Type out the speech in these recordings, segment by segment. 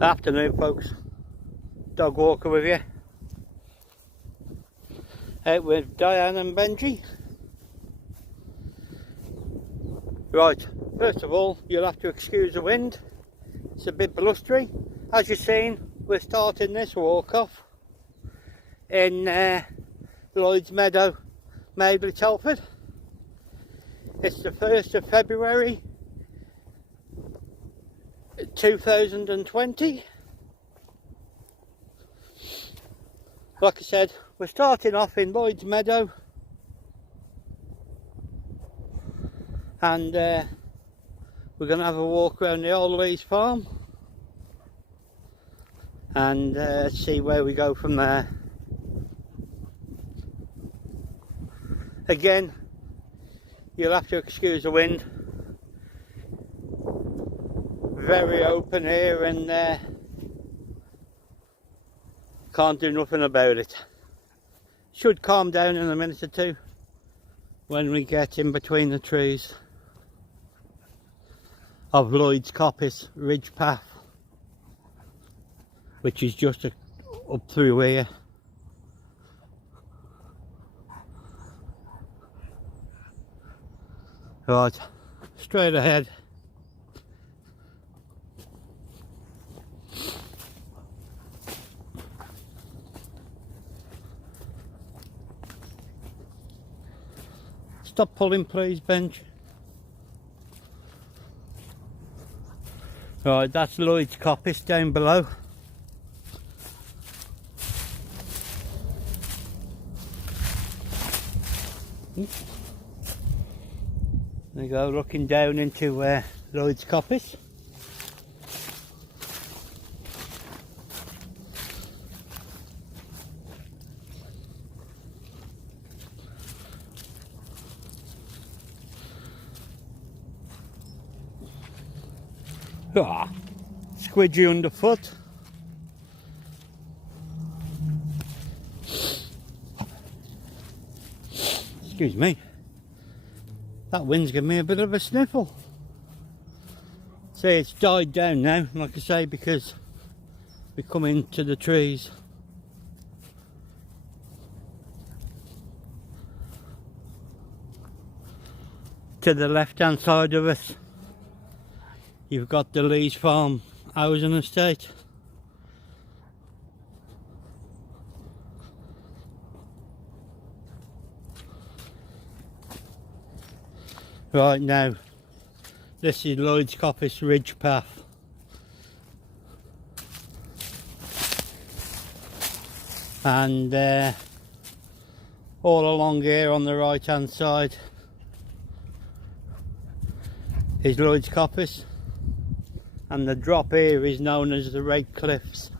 Afternoon, folks. Dog walker with you. Out with Diane and Benji. Right, first of all, you'll have to excuse the wind. It's a bit blustery. As you've seen, we're starting this walk off in Lloyds, Meadow, Madeley, Telford. It's the 1st of February 2020. Like I said, we're starting off in Lloyds Meadow, and we're going to have a walk around the old Lloyds farm and see where we go from there. Again, you'll have to excuse the wind. Very open here and can't do nothing about it. Should calm down in a minute or two when we get in between the trees of Lloyd's Coppice Ridge Path, which is just up through here. Right, straight ahead. Stop pulling, please, Benji. Right, that's Lloyd's Coppice down below. There you go, looking down into Lloyd's Coppice. Ah, squidgy underfoot. Excuse me. That wind's giving me a bit of a sniffle. See, it's died down now, like I say, because we come into the trees. To the left hand side of us, you've got the Lloyds Farm housing estate. Right, now, this is Lloyd's Coppice Ridge Path. And all along here on the right hand side is Lloyd's Coppice. And the drop here is known as the Red Cliffs.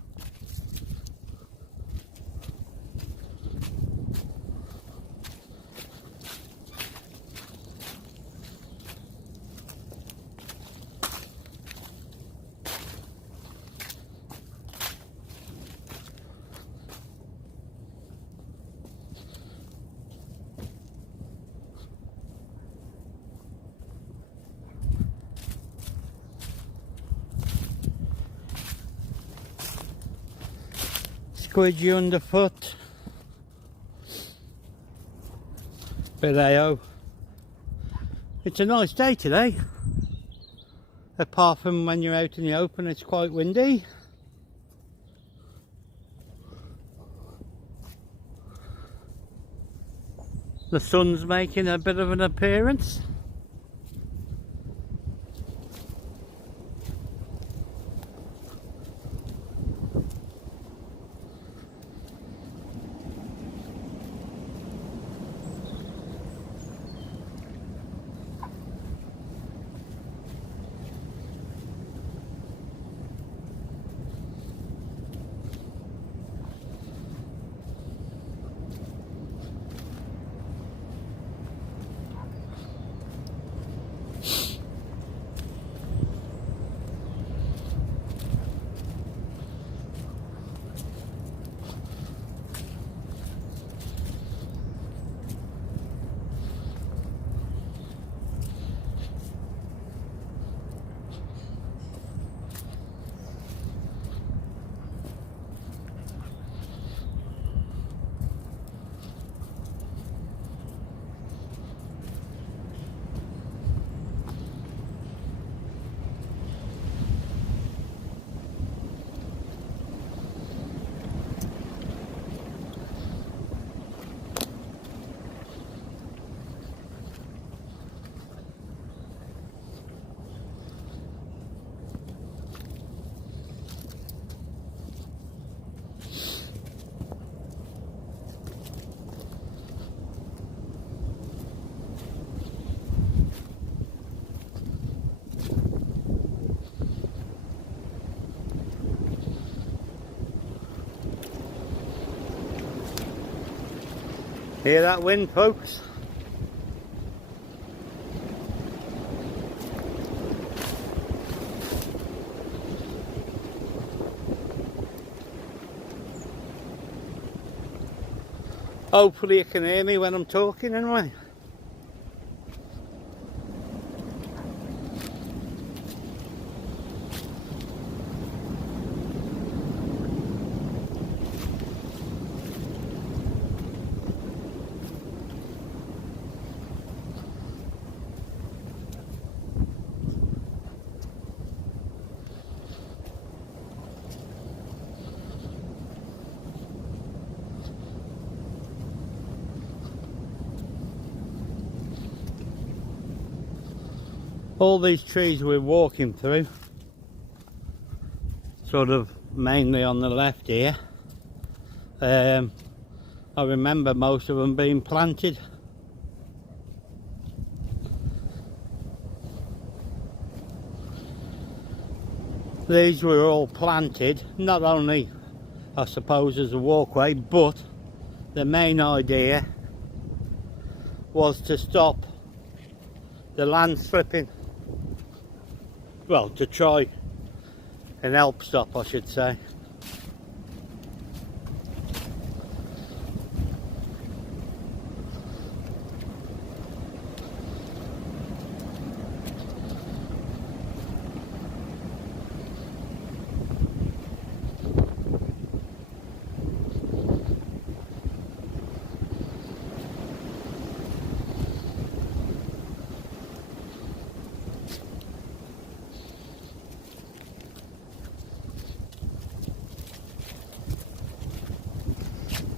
Squidgy underfoot. Meadow. It's a nice day today. Apart from when you're out in the open, it's quite windy. The sun's making a bit of an appearance. Hear that wind, folks? Hopefully you can hear me when I'm talking anyway. All these trees we're walking through, sort of mainly on the left here, I remember most of them being planted. These were all planted, not only I suppose as a walkway, but the main idea was to stop the land slipping. Well, to try and help stop, I should say.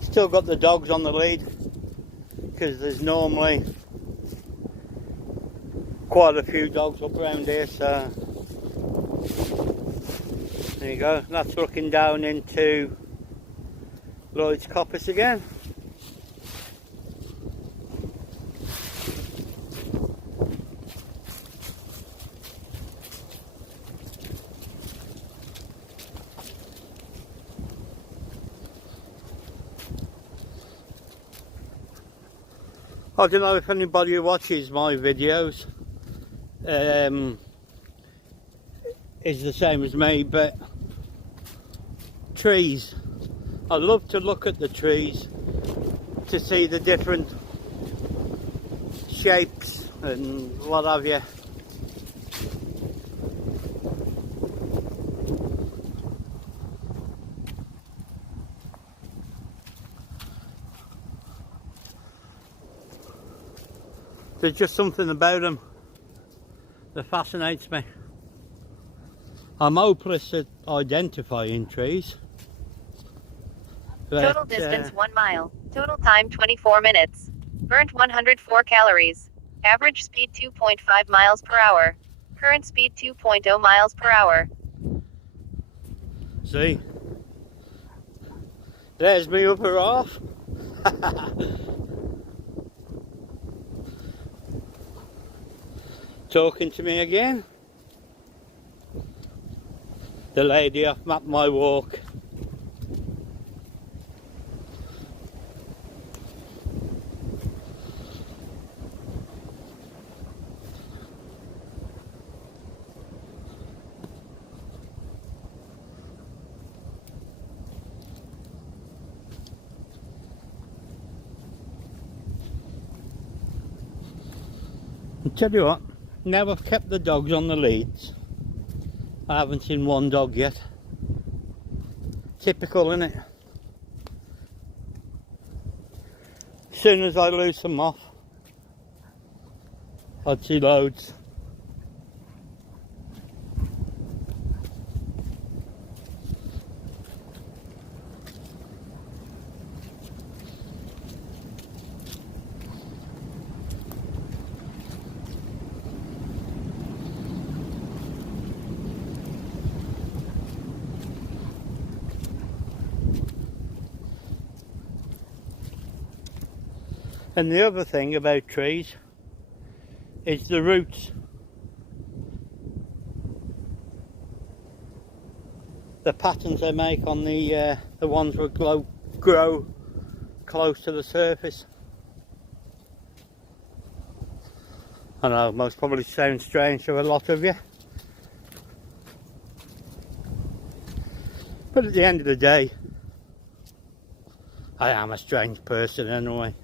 Still got the dogs on the lead because there's normally quite a few dogs up around here, so there you go. That's looking down into Lloyds Coppice again. I don't know if anybody who watches my videos is the same as me, but trees, I love to look at the trees to see the different shapes and what have you. There's just something about them that fascinates me. I'm hopeless at identifying trees. But, total distance 1 mile. Total time 24 minutes. Burnt 104 calories. Average speed 2.5 miles per hour. Current speed 2.0 miles per hour. See? There's me upper half. Talking to me again. The lady off my walk. I'll tell you what, now I've kept the dogs on the leads, I haven't seen one dog yet. Typical, innit? As soon as I loose them off, I'd see loads. And the other thing about trees is the roots. The patterns they make on the ones that grow close to the surface. I know, most probably sounds strange to a lot of you. But at the end of the day, I am a strange person anyway.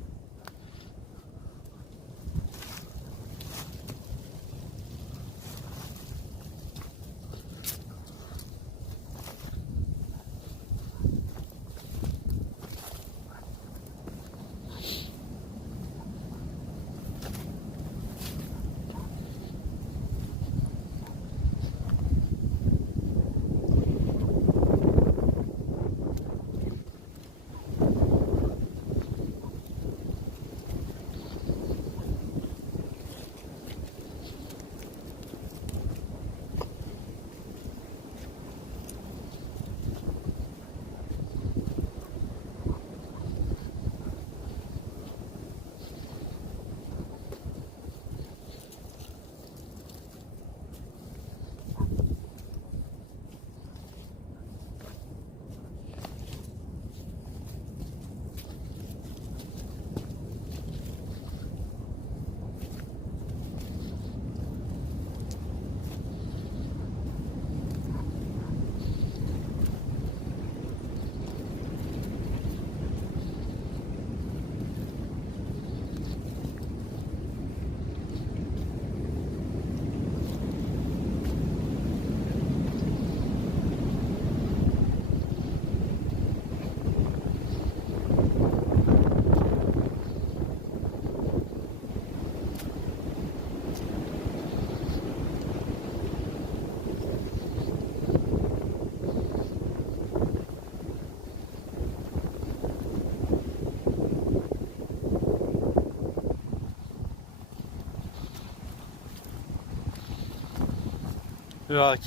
Right,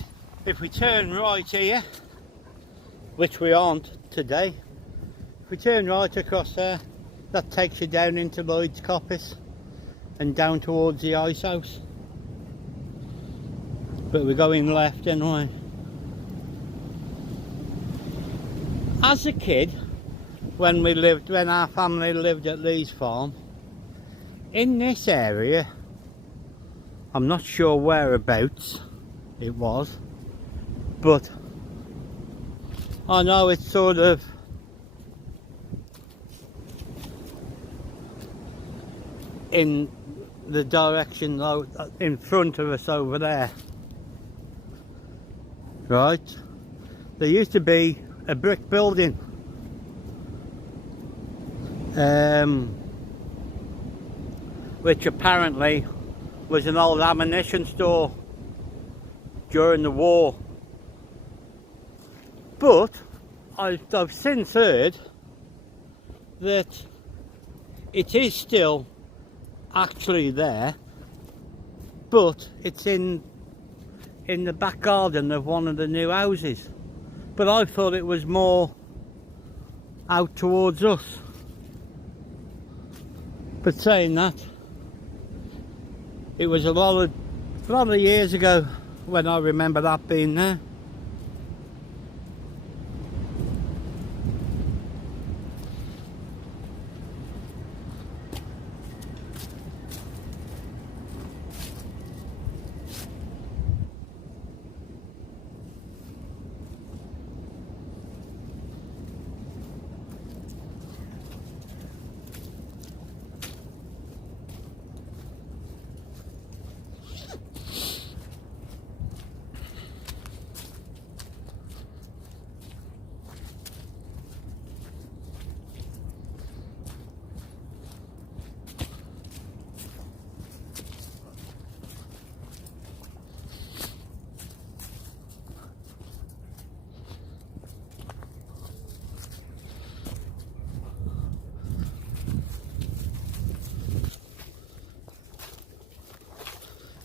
if we turn right here, which we aren't today, if we turn right across there, that takes you down into Lloyds Coppice and down towards the ice house. But we're going left anyway. As a kid, when our family lived at Lee's Farm, in this area, I'm not sure whereabouts it was, but I know it's sort of in the direction in front of us over there. Right, there used to be a brick building, which apparently was an old ammunition store during the war, but I've since heard that it is still actually there, but it's in the back garden of one of the new houses. But I thought it was more out towards us. But saying that, it was a lot of years ago when I remember that being there.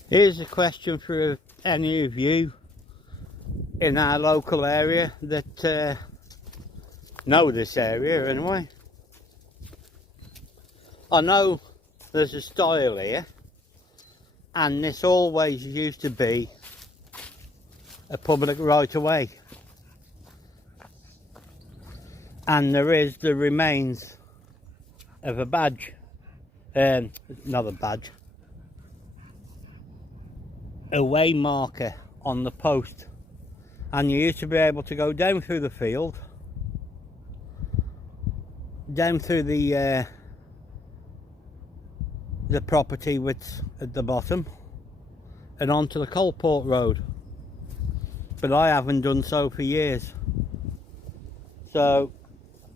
Here's a question for any of you in our local area that know this area anyway. I know there's a stile here, and this always used to be a public right of way, and there is the remains of a badge, not a badge, a way marker on the post, and you used to be able to go down through the field, down through the property with at the bottom, and onto the Coalport Road. But I haven't done so for years. So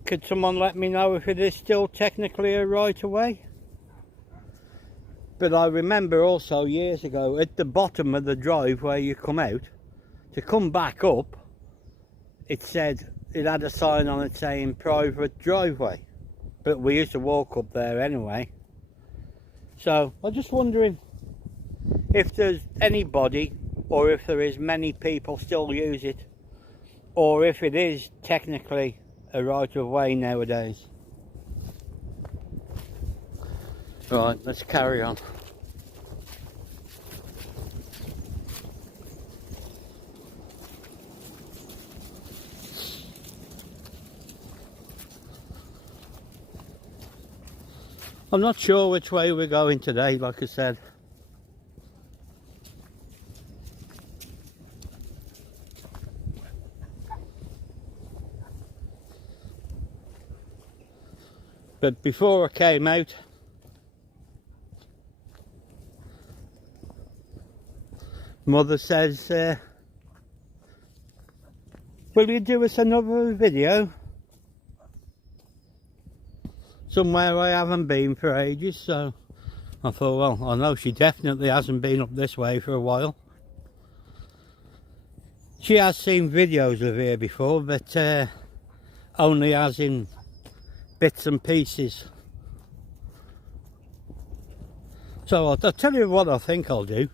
could someone let me know if it is still technically a right of way? But I remember also years ago, at the bottom of the drive where you come out, to come back up, it said, it had a sign on it saying private driveway. But we used to walk up there anyway. So I'm just wondering if there's anybody, or if there is many people still use it, or if it is technically a right of way nowadays. Right, let's carry on. I'm not sure which way we're going today, like I said. But before I came out, Mother says, will you do us another video? Somewhere I haven't been for ages, so I thought, well, I know she definitely hasn't been up this way for a while. She has seen videos of here before, but only as in bits and pieces. So I'll tell you what I think I'll do,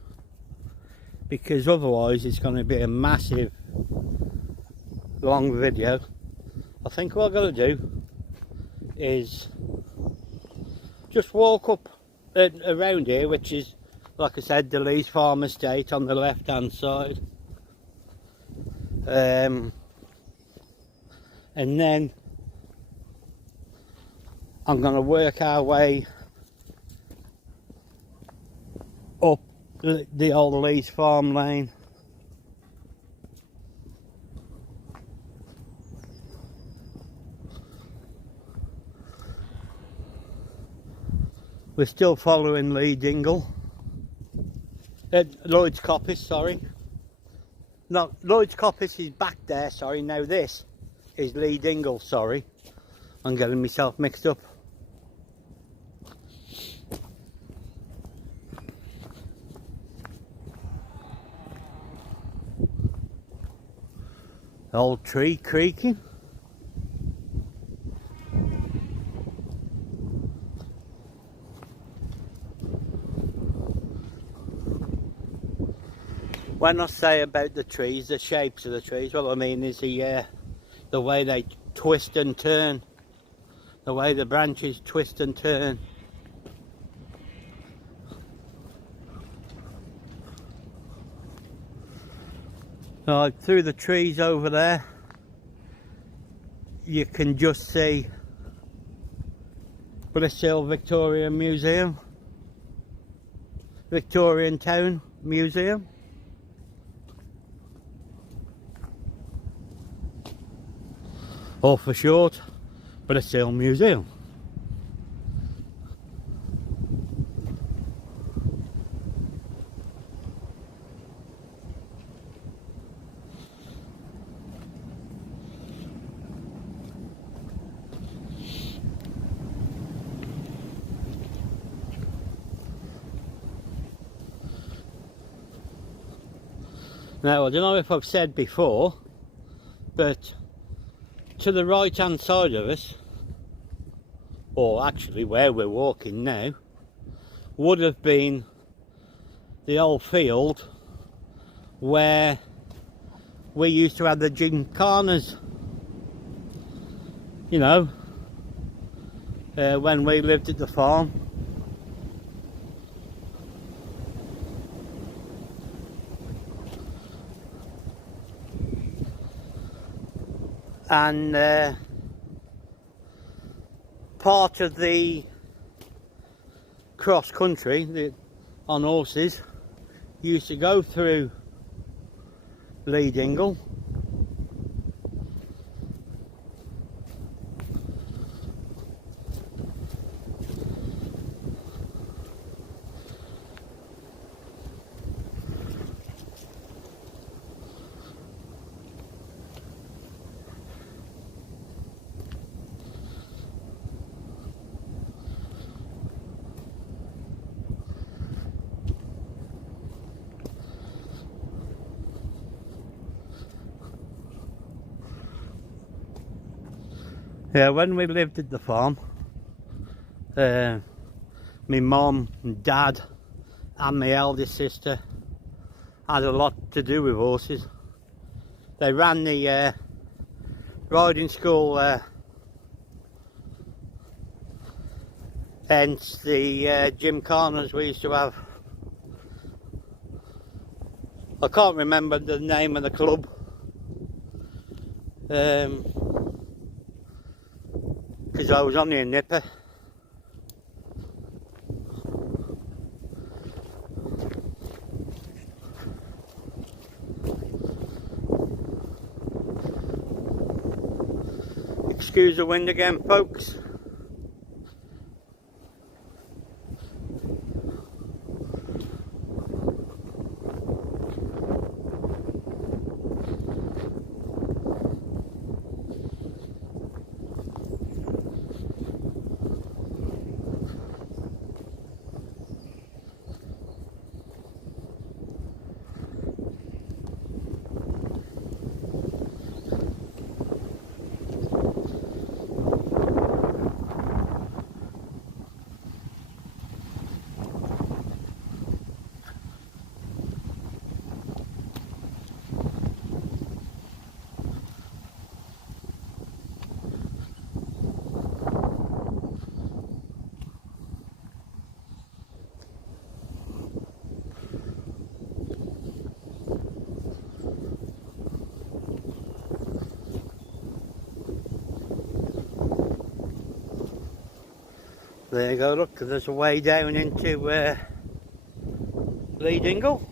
because otherwise it's going to be a massive long video. I think what I've got to do is just walk up around here, which is, like I said, the Lees Farm Estate on the left hand side, and then I'm going to work our way up the old Lees Farm lane. We're still following Lee Dingle. Lloyds Coppice, sorry. No, Lloyds Coppice is back there, sorry. Now this is Lee Dingle, sorry. I'm getting myself mixed up. Old tree creaking. When I say about the trees, the shapes of the trees, what I mean is the way they twist and turn, the way the branches twist and turn. Right, through the trees over there, you can just see Bliss Hill Victorian Museum, Victorian Town Museum. Or for short, Bliss Hill Museum. Now, I don't know if I've said before, but to the right hand side of us, or actually where we're walking now, would have been the old field where we used to have the gymkhanas, you know, when we lived at the farm. And part of the cross country on horses used to go through Lee Dingle. Yeah, when we lived at the farm, my mum and dad and my eldest sister had a lot to do with horses. They ran the riding school, hence the gymkhanas we used to have. I can't remember the name of the club. Because I was only a nipper. Excuse the wind again, folks. There you go, look, there's a way down into Lee Dingle.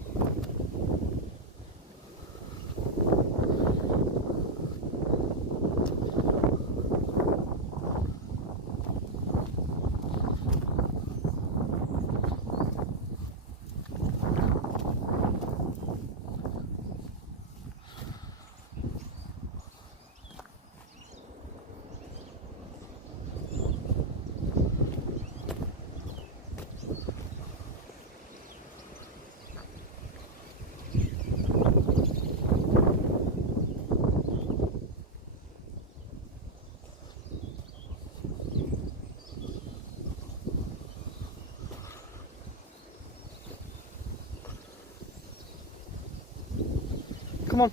Come on.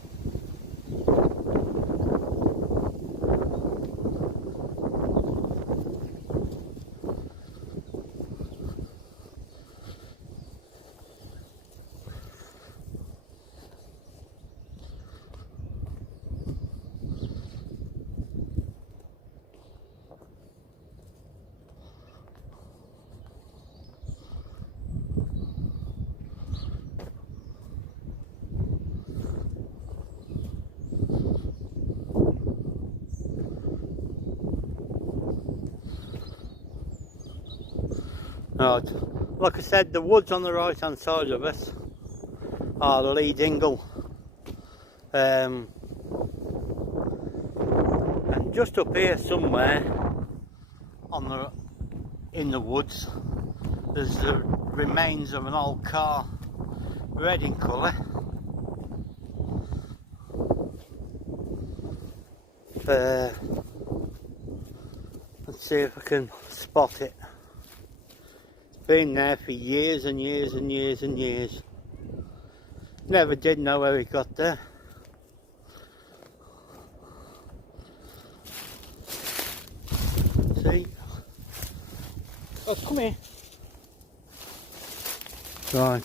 Right, like I said, the woods on the right hand side of us are Lee Dingle, and just up here somewhere in the woods there's the remains of an old car, red in colour. Let's see if I can spot it. Been there for years and years and years and years. Never did know how he got there. See? Oh, come here. Right.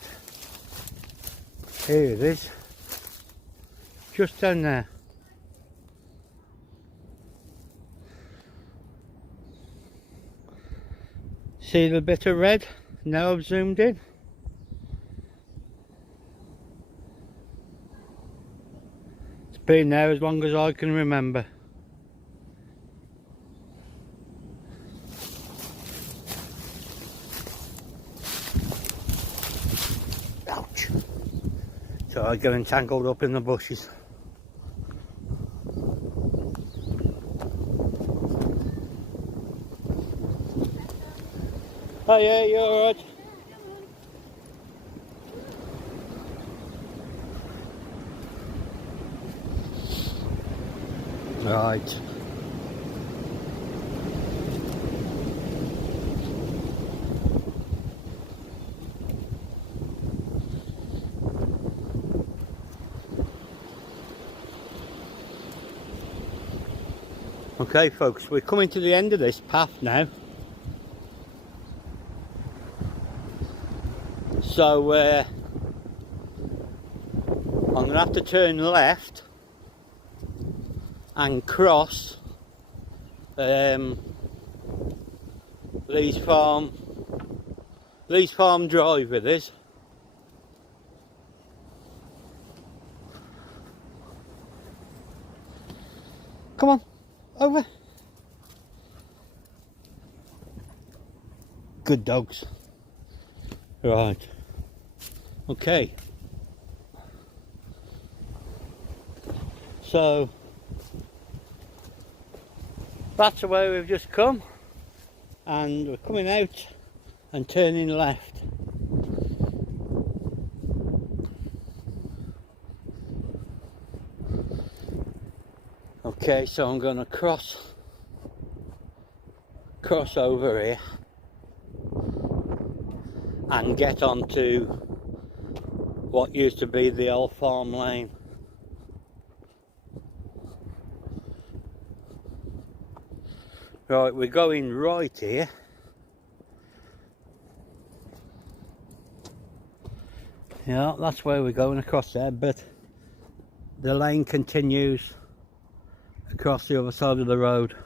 Here it is. Just down there. See the bit of red? Now I've zoomed in. Been there as long as I can remember. Ouch. So I get entangled up in the bushes. Oh yeah, you're alright. Right. Okay folks, we're coming to the end of this path now. So I'm going to have to turn left and cross Lee's Farm Drive it is. Come on, over. Good dogs. Right. Okay. So that's the way we've just come, and we're coming out and turning left. Okay, so I'm going to cross over here and get onto what used to be the old farm lane. Right, we're going right here. Yeah, that's where we're going, across there, but the lane continues across the other side of the road.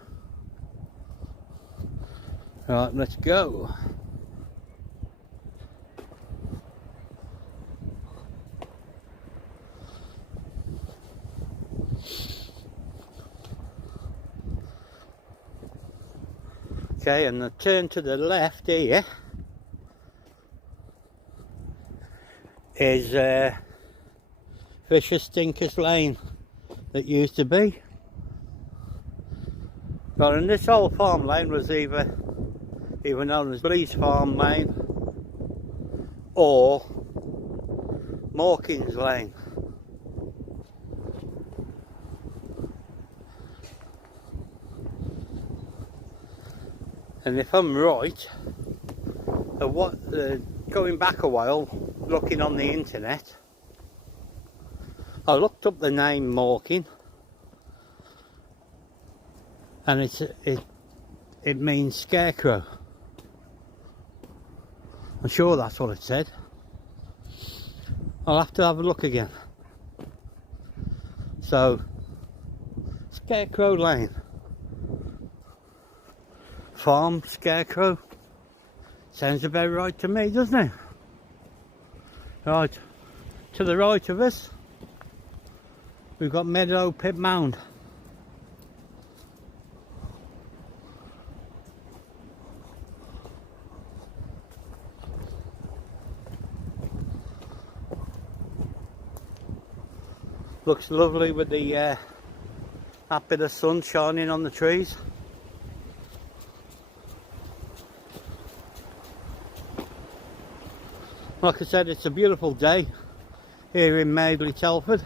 Right, let's go. Okay, and the turn to the left here is Fisher Stinker's Lane that used to be. But and this old farm lane was either known as Lee's Farm Lane or Mawkins Lane. And if I'm right, going back a while, looking on the internet, I looked up the name Mawkin, and it means scarecrow. I'm sure that's what it said. I'll have to have a look again. So, Scarecrow Lane. Farm Scarecrow. Sounds about right to me, doesn't it? Right, to the right of us, we've got Meadow Pit Mound. Looks lovely with the that bit of sun shining on the trees. Like I said, it's a beautiful day here in Madeley, Telford.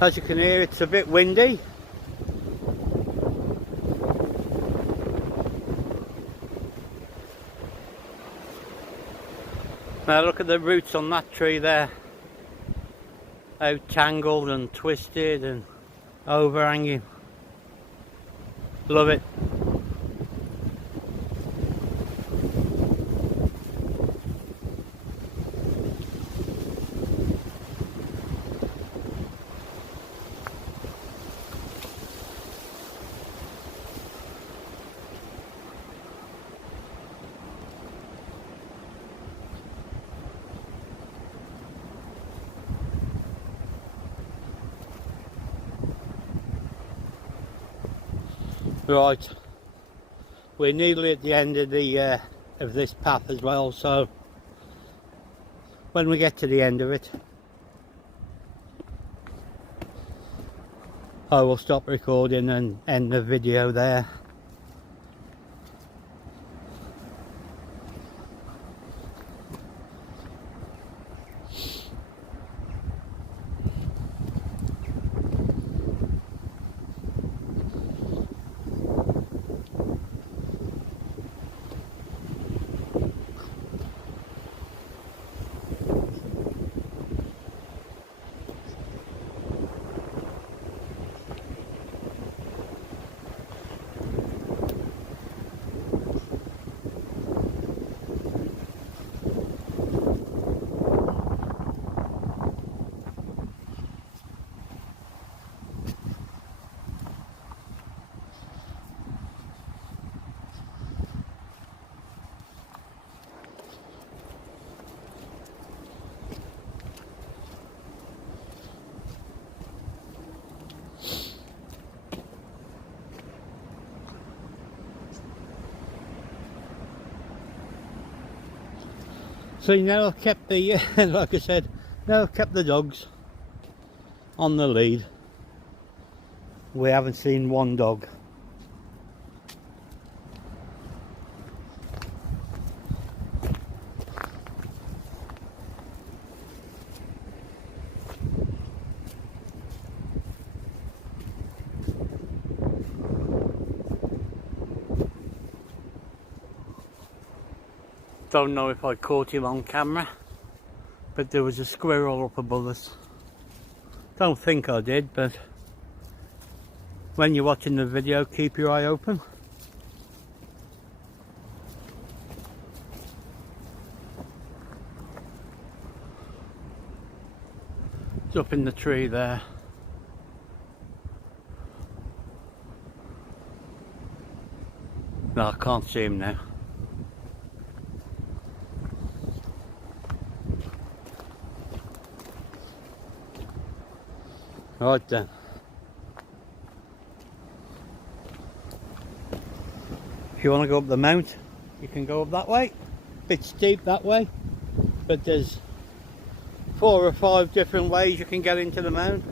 As you can hear, it's a bit windy. Now look at the roots on that tree there. How tangled and twisted and overhanging. Love it. Right, we're nearly at the end of the of this path as well, so when we get to the end of it I will stop recording and end the video there. So now I've kept the, like I said, now I've kept the dogs on the lead. We haven't seen one dog. Don't know if I caught him on camera, but there was a squirrel up above us. Don't think I did, but when you're watching the video, keep your eye open. It's up in the tree there. No, I can't see him now. Right then. If you want to go up the mount, you can go up that way. Bit steep that way, but there's 4 or 5 different ways you can get into the mount.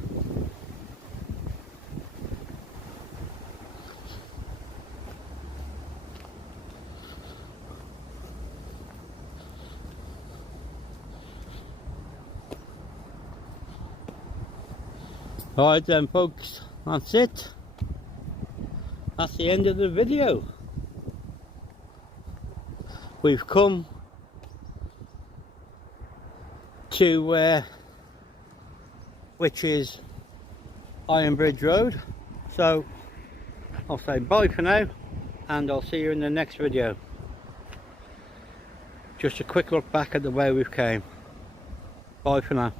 Alright then folks, that's it. That's the end of the video. We've come to which is Iron Bridge Road. So I'll say bye for now and I'll see you in the next video. Just a quick look back at the way we've came. Bye for now.